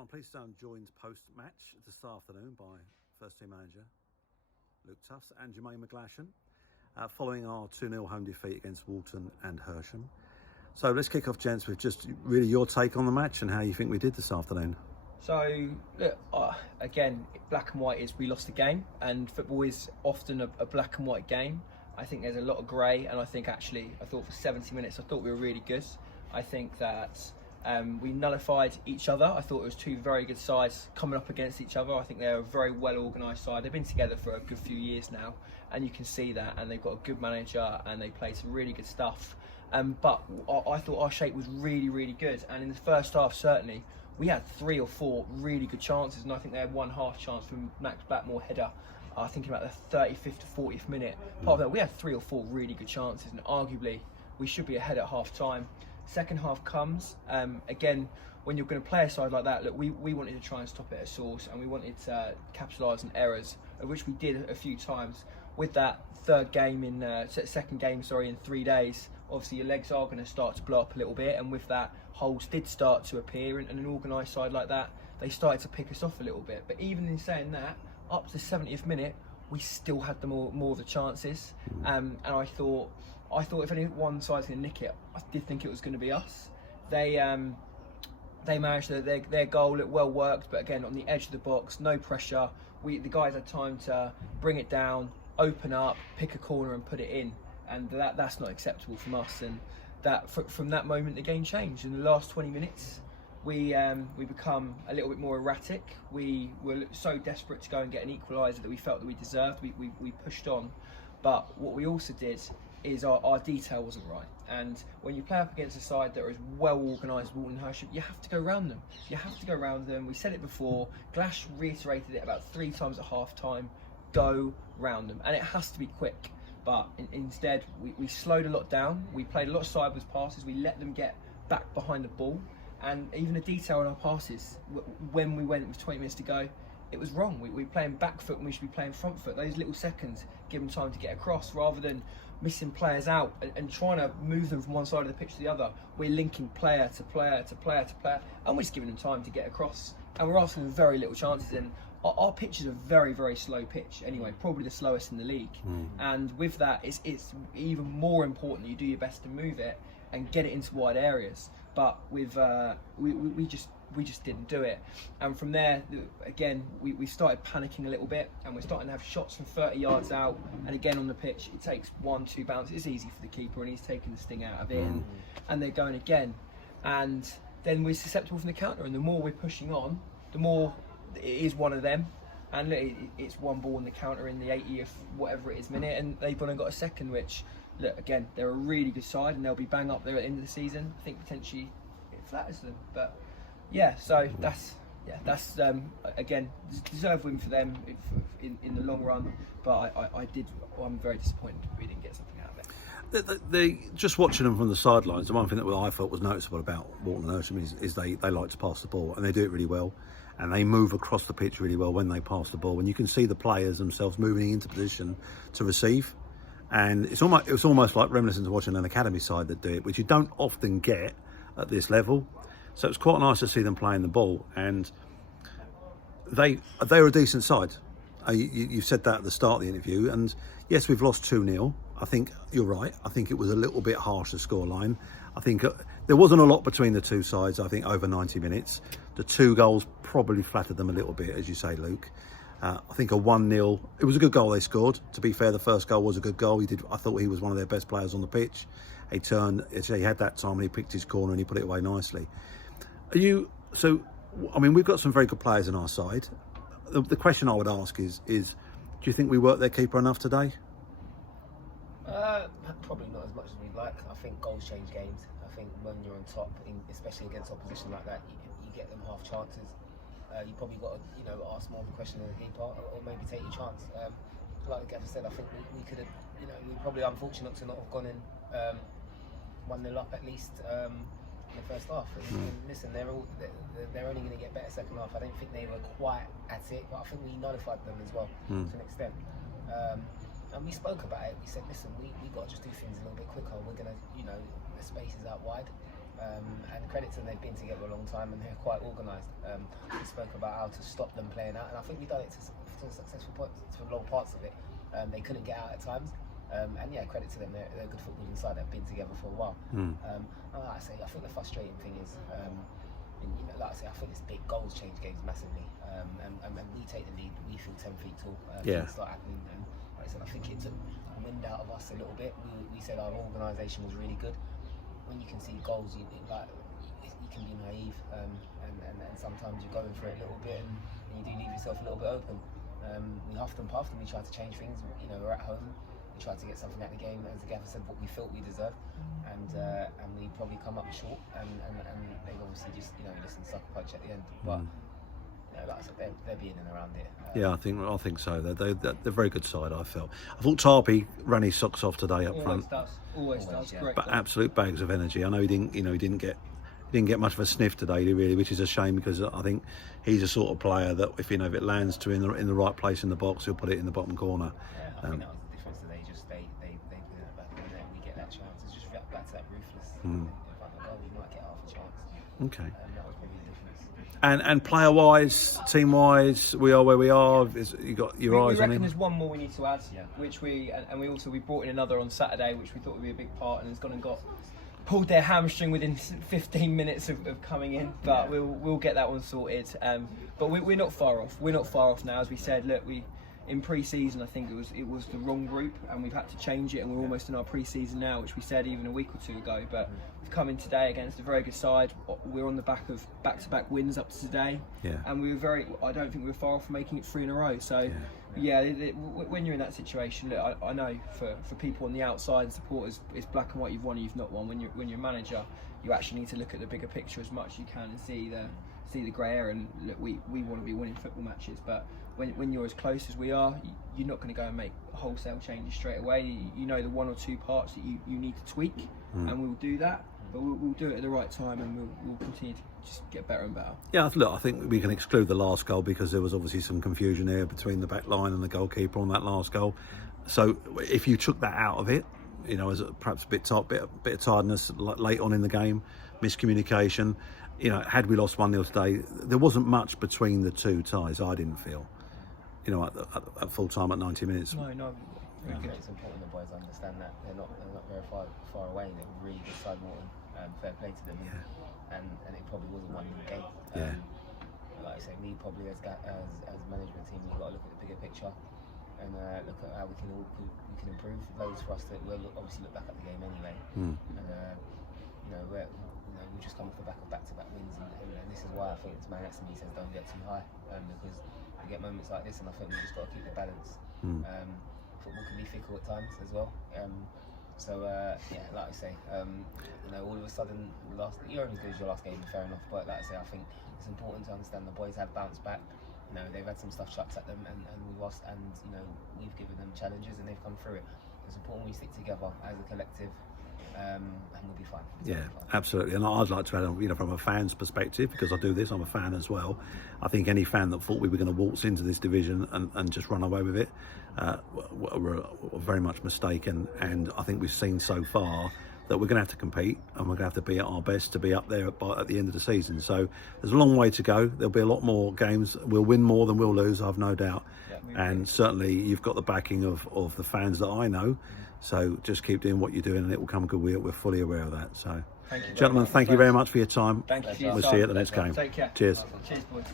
Well, I'm pleased to say I'm joined post-match this afternoon by first-team manager Luke Tufts and Jermaine following our 2-0 home defeat against Walton and Hersham. So let's kick off, gents, with just really your take on the match and how you think we did this afternoon. So, look, again, black and white is we lost the game, and football is often a black and white game. I think there's a lot of grey, and I thought for 70 minutes, I thought we were really good. I think that we nullified each other. I thought it was two very good sides coming up against each other. I think they're a very well organised side. They've been together for a good few years now, and you can see that, and they've got a good manager, and they play some really good stuff. But I thought our shape was really, really good, and in the first half, certainly, we had 3 or 4 really good chances, and I think they had one half chance from Max Blackmore header. I think about the 35th to 40th minute. Part of that, we had 3 or 4 really good chances, and arguably we should be ahead at half time. Second half comes, again, when you're going to play a side like that, look, we wanted to try and stop it at source, and we wanted to capitalise on errors, which we did a few times. With that second game in 3 days, obviously your legs are going to start to blow up a little bit, and with that, holes did start to appear, and an organised side like that, they started to pick us off a little bit. But even in saying that, up to the 70th minute, we still had the more of the chances, and I thought if any one side's going to nick it, I did think it was going to be us. They managed their goal. It well worked, but again on the edge of the box, no pressure. The guys had time to bring it down, open up, pick a corner, and put it in, and that's not acceptable from us. And that from that moment, the game changed. In the last 20 minutes, we become a little bit more erratic. We were so desperate to go and get an equaliser that we felt that we deserved. We pushed on, but what we also did is our detail wasn't right. And when you play up against a side that is well organised, Walton and Hersham, you have to go around them. You have to go around them. We said it before. Glash reiterated it about 3 times at half time. Go round them, and it has to be quick. But instead, we slowed a lot down. We played a lot of sideways passes. We let them get back behind the ball, and even the detail in our passes, when we went with 20 minutes to go, it was wrong. We're playing back foot when we should be playing front foot. Those little seconds give them time to get across, rather than missing players out and trying to move them from one side of the pitch to the other. We're linking player to player to player to player, and we're just giving them time to get across. And we're asking them very little chances. And our pitch is a very, very slow pitch anyway, probably the slowest in the league. And with that, it's even more important that you do your best to move it and get it into wide areas. But with we just didn't do it. And from there, again, we started panicking a little bit, and we're starting to have shots from 30 yards out. And again, on the pitch, it takes 1-2 bounces. It's easy for the keeper, and he's taking the sting out of it. And they're going again. And then we're susceptible from the counter. And the more we're pushing on, the more it is one of them. And look, it's one ball in the counter in the 80th, whatever it is, minute. And they've gone and got a second, which, look, again, they're a really good side, and they'll be bang up there at the end of the season. I think potentially it flatters them. But yeah, so that's again, deserved win for them in the long run. But I'm very disappointed we didn't get something out of it. Just watching them from the sidelines, the one thing that I felt was noticeable about Walton and Hersham is they like to pass the ball, and they do it really well, and they move across the pitch really well when they pass the ball, and you can see the players themselves moving into position to receive. And it was almost like reminiscent of watching an academy side that do it, which you don't often get at this level. So it's quite nice to see them playing the ball, and they're a decent side. You said that at the start of the interview, and yes, we've lost 2-0. I think you're right. I think it was a little bit harsh, the scoreline. I think there wasn't a lot between the two sides, I think, over 90 minutes. The 2 goals probably flattered them a little bit, as you say, Luke. I think a 1-0, it was a good goal they scored. To be fair, the first goal was a good goal. I thought he was one of their best players on the pitch. He had that time, and he picked his corner and he put it away nicely. We've got some very good players on our side. The question I would ask is do you think we worked their keeper enough today? Probably not as much as we'd like. I think goals change games. I think when you're on top, especially against opposition like that, you get them half chances. You probably got to ask more of a question of the keeper, or maybe take your chance. Like Gavin said, I think we could have, we're probably unfortunate to not have gone in 1-0 up at least in the first half. And listen, they're only going to get better second half. I don't think they were quite at it, but I think we nullified them as well to an extent. And we spoke about it. We said, listen, we got to just do things a little bit quicker. We're going to, the space is out wide. And credit to them, they've been together a long time and they're quite organised. We spoke about how to stop them playing out, and I think we've done it to successful points, to long parts of it. They couldn't get out at times. And yeah, credit to them, they're a good footballing side that have been together for a while. And like I say, I think the frustrating thing is, like I say, I think it's big goals change games massively. And when we take the lead, we feel 10 feet tall. Things start happening, and like I said, I think it took the wind out of us a little bit. We said our organisation was really good. When you can see goals, you can be naive, and sometimes you're going for it a little bit, and you do leave yourself a little bit open. We huffed and puffed, and we tried to change things. We're at home. We tried to get something out of the game, as the gaffer said, what we felt we deserved, and we probably come up short, and they obviously just listen, sucker punch at the end. But like I said, they're being in around it. Yeah, I think so. They're a very good side. I thought Tarpey ran his socks off today up front. Always does. Yeah. Great. But absolute bags of energy. I know he didn't get much of a sniff today, really, which is a shame, because I think he's a sort of player that if it lands to in the right place in the box, he'll put it in the bottom corner. Yeah, I think that was the difference today. Just they put it back in there. We get that chance. It's just back to that ruthless. If I can go, we might get half a chance. Okay. That was probably the difference. And player wise, team wise, we are where we are. You got your eyes we on reckon him. there's one more we need to add, which we brought in another on Saturday, which we thought would be a big part, and has gone and pulled their hamstring within 15 minutes of coming in, but we'll get that one sorted. But we're not far off. We're not far off now, as we said. Look, in pre-season, I think it was the wrong group, and we've had to change it, and we're almost in our pre-season now, which we said even a week or two ago. But we've come in today against a very good side. We're on the back of back-to-back wins up to today, and I don't think we were far off from making it 3 in a row. So. When you're in that situation, look, I know for people on the outside and supporters, it's black and white. You've won or you've not won. When you're a manager, you actually need to look at the bigger picture as much as you can and see the grey area. And look, we want to be winning football matches, but when you're as close as we are, you're not going to go and make wholesale changes straight away. You know the 1 or 2 parts that you need to tweak, and we'll do that. But we'll do it at the right time, and we'll continue to just get better and better. Yeah, look, I think we can exclude the last goal, because there was obviously some confusion there between the back line and the goalkeeper on that last goal. So if you took that out of it, as perhaps a bit of tiredness late on in the game, miscommunication, had we lost 1-0 today, there wasn't much between the two ties, I didn't feel, at full time at 90 minutes. No. I think it's important the boys understand that they're not very far away. They're a really good side, Walton. Fair play to them, and it probably was a 1-0 game. Like I say, we probably as management team, we've got to look at the bigger picture and look at how we can improve. Loads for us to obviously look back at the game anyway. And we just come off the back of back-to-back wins, and this is why I think it's man next to me says don't get too high, because we get moments like this, and I think we just got to keep the balance. Football can be fickle at times as well. Like I say, all of a sudden, you're only as good as your last game, fair enough. But like I say, I think it's important to understand the boys have bounced back. They've had some stuff chucked at them, and we lost, and we've given them challenges, and they've come through it. It's important we stick together as a collective, and we'll be fine. Absolutely. And I'd like to add, from a fan's perspective, because I do this, I'm a fan as well. I think any fan that thought we were going to waltz into this division and just run away with it were very much mistaken. And I think we've seen so far that we're going to have to compete, and we're going to have to be at our best to be up there at the end of the season. So there's a long way to go. There'll be a lot more games. We'll win more than we'll lose, I've no doubt. And certainly you've got the backing of the fans that I know. So just keep doing what you're doing, and it will come good. We're fully aware of that. So, thank you, gentlemen, thank you very much for your time. Thank you. We'll see you at the next game. Take care. Cheers. Cheers, boys.